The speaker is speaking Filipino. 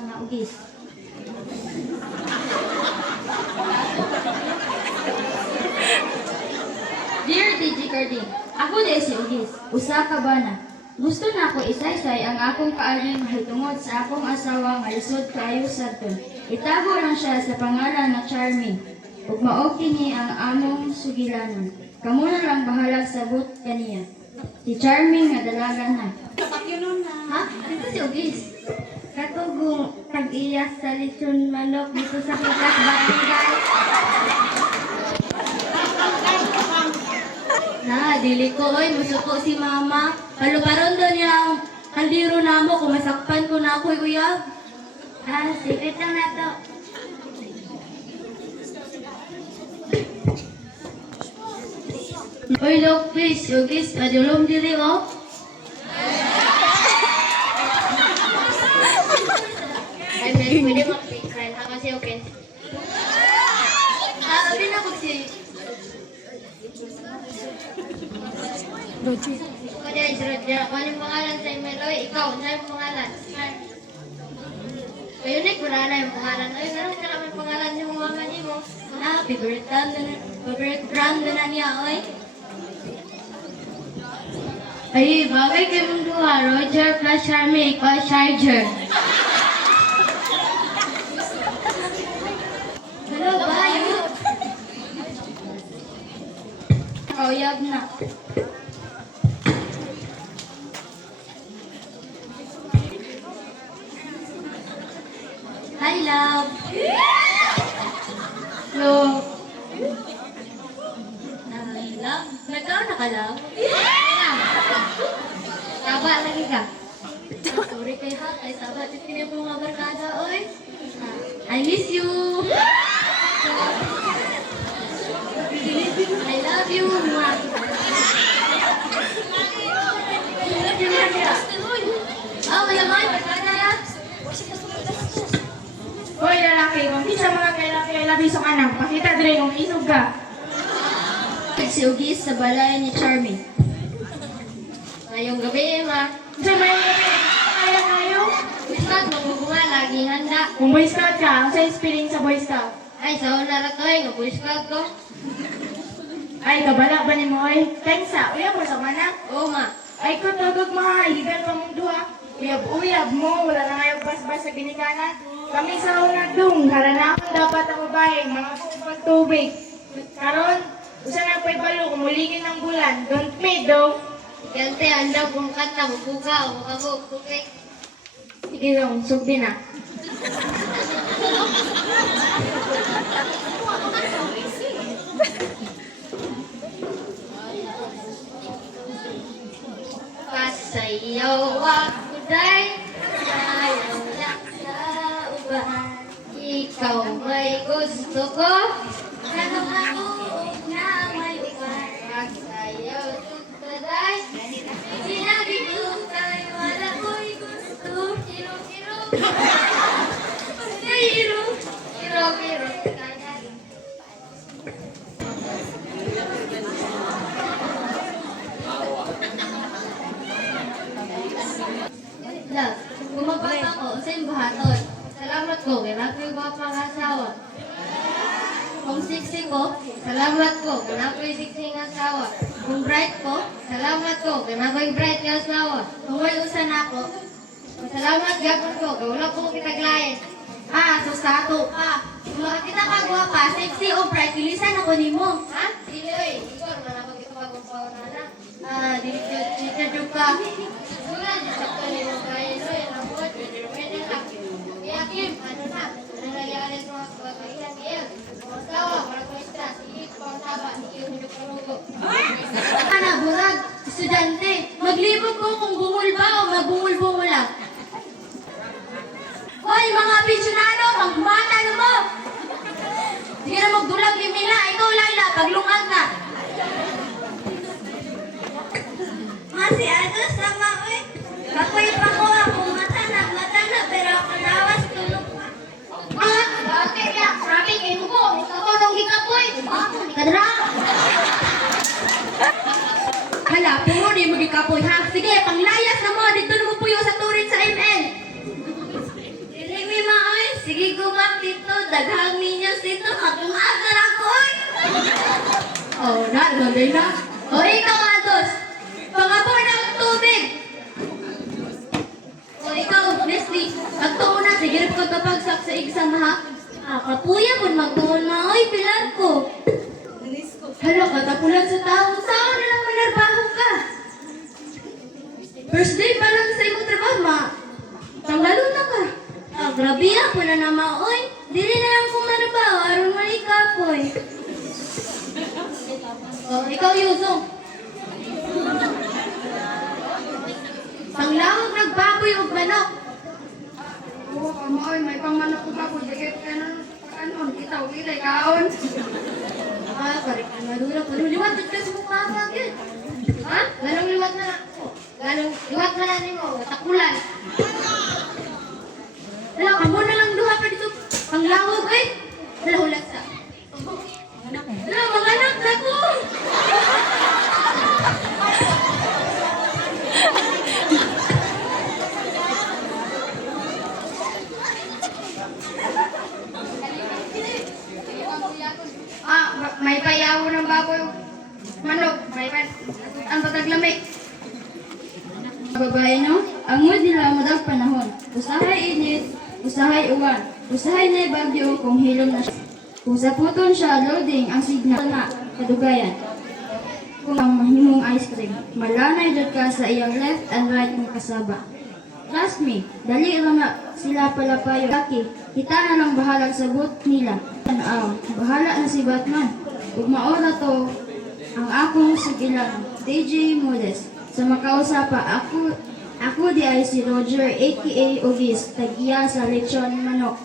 mga ugis. Dear DJ Carding, ako din si Ugis. Usa ka bana. Gusto na ako isaysay ang akong kaaring mahitungod sa akong asawa nga lisod kaayo sadto. Itago lang siya sa pangalan na Charming. Ug mao kini ang among sugilanon. Kamo na lang bahala sabot kaniya. Si Charming nga dalaga na. Ha? Ito si Ugis. Katugong tag-iyak sa lechon manok dito sa Pikas Barangay. Na, dili ko oy, musuko si mama. Paluparon doon niya ang kaldiro na mo kung masakpan ko na ako'y uyab. Ah, secret lang na to. Oy, look, please, Ugis, padulong diri, oh. Ay, may pwede mag-friend ha kasi okay. Ah, abi na ko si... Roger. Kaya si Roger, kung anong pangalan sa email, oy, ikaw, ano yung pangalan? Kayo, Nick, wala na yung pangalan. Ay, meron ka kami pangalan yung mga niyo mo. Na, favorite brand na niya, oy. Ay, bagay kayo mong duha, Roger plus Charmy, ikaw, Charger. Hello, bayo. Kauyab na. Hi, love. Hello. Love? Nagkaroon na ka, love? Taba, lagi ka. Sorry kay ha, kay taba. Titignan mo mga barkada, oy. I miss you. I love you. Oh, wala mo, barkada lang. Hoy, lalaki, kung di sa mga kailabi sa anak, pakita dire kung isog ka. Si Ugis sa balay ni Charmy. Ngayong gabi, ma. Sa may gabi, kaya kayo? Boy Scout, magbubunga, laging handa. Kung Boy Scout ka, ang sa spelling sa Boy Scout. Ay, sa una ra to nga Boy Scout ko. Ay, kabala ba ni mo, oy? Tensa, uyab mo sa manak. Oo, ma. Ay, katagog mga iligan pa mong duha. Uyab mo, wala na ngayong basbas sa ginikanan. Kami sa una dong, haranakan dapat ang babae, mga kupag tubig. Karon, usa na pa'y balo, kumuligin ng bulan. Don't me, though. Kante, handa kung kanta, magbuka o makabog. Okay. Sige dong, sugdi na. Pasayaw ako day, sayaw lang sa uban. Ikaw may gusto ko, tanong ako na may uban. Pasayaw kita day, sinabi ko tayo wala ko'y gusto. Kiro, kiro, kiro, kiro, kiro. Love, gumabot ako sa imbahaton. Salamat ko, ganap yung mga pangasawa. Kung siksi ko, salamat ko, ganap yung siksi ng asawa. Kung bright ko, salamat ko, ganap yung bright ng asawa. Kung may usan ako, salamat gapon ko, wala ko kitaglayan. Ah, so sa ato pa. Kung makakita ka guwapa, sexy o bright, ilisan ako ni mo. Ha? Dili, oy. Ikaw, naman ako ito pag-umpaw na na. Ah, dili ka. Wala, di sakto ni mo kaya, no? Yan ang buwan, pwede lang. Kaya, Kim, ano na? Ano nangyari sa mga kababaihan? Kaya, mga tawa, wala ko isda. Sige, pang-taba, sige, hindi ko rugo. Ano, burag, estudyante, maglibot ko kung bungol ba o magbungol-bungol lang. Hoy, mga pensyonado, magbata na mo! Sige na magdulag yung Mila, ikaw Laila, paglungag na. Masi, ano sama, oy? Kapoy pa ko, ako mata na, pero ako lawas, tulog pa. Ah, bakit ya? Grabe, kayo mo, ikaw nung gikapoy. Kadra! Hala, puro ni mo gikapoy, ha? Sige, panglayas na mo, dito na mo puyo sa turin sa ML. Dili mo Sige, gumak dito. Daghang ninyos dito. Mag-umagal ako, oy! Oh, nalagay na. O, ikaw, Atos. Pangapor ng tubig. O, ikaw, Leslie. Pagtuon na, sige ko kapagsak sa exam, ha? Kapuya mo, magtuon na. Oy, pilar ko. Hala, katapulan sa tao. Saan na lang manarbaho ka? First day pa lang sa imong trabaho, tanggalo na ka. Grabe ako na naman, oy. Dili na lang kung manabaho, aron malikapoy. Ikaw, Yuzong. Panglawag nagbaboy og manok. Oo, kamoy, may pangmanok ko baboy. Dikit ka na, kanon, itaw, ilay, kaon. Karik na madura ko. Liwat ka sa mukha ka, yun. Ha? Ganong liwat na. Ganong liwat na nanin mo. Takulan. Hala, kamo na lang duha pa dito. Panglawag, eh. Hala, hulat sa. Hala, mga anak na ko. May payaw ng baboy. Manok, may ang pataglamig. Babae, no? Angod nila mo daw panahon. Usahay init, usahay uwan. Usahay na bagyo kung hilom na siya. Kung sa puton siya, loading ang signal na kadugayan. Kung ang mahimong ice cream, malanay dyan ka sa iyang left and right ng kasaba. Trust me, dali lang na sila pala payo. Laki, kita na lang bahalang sabot nila. Bahala na si Batman. Ug maora to ang akong sugilan, DJ Modes. Sa makausapa, ako di ay si Roger aka Ogis, tag-iya sa lechon manok.